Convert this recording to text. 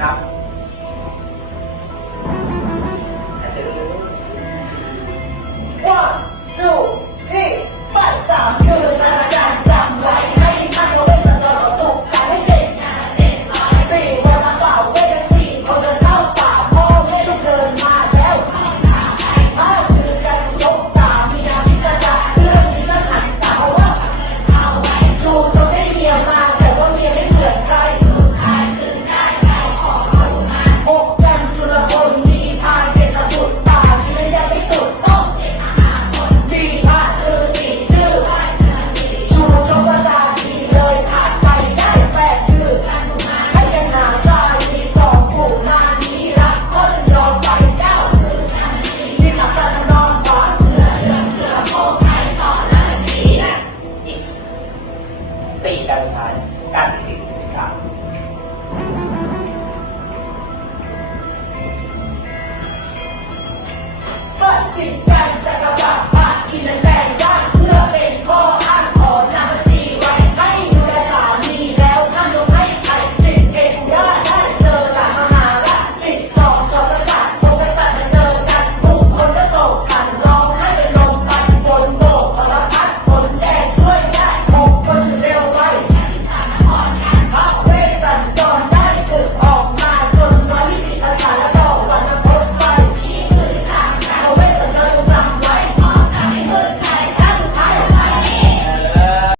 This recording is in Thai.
นะครับ การสุดท้าย การที่สิบสิบสามสิบ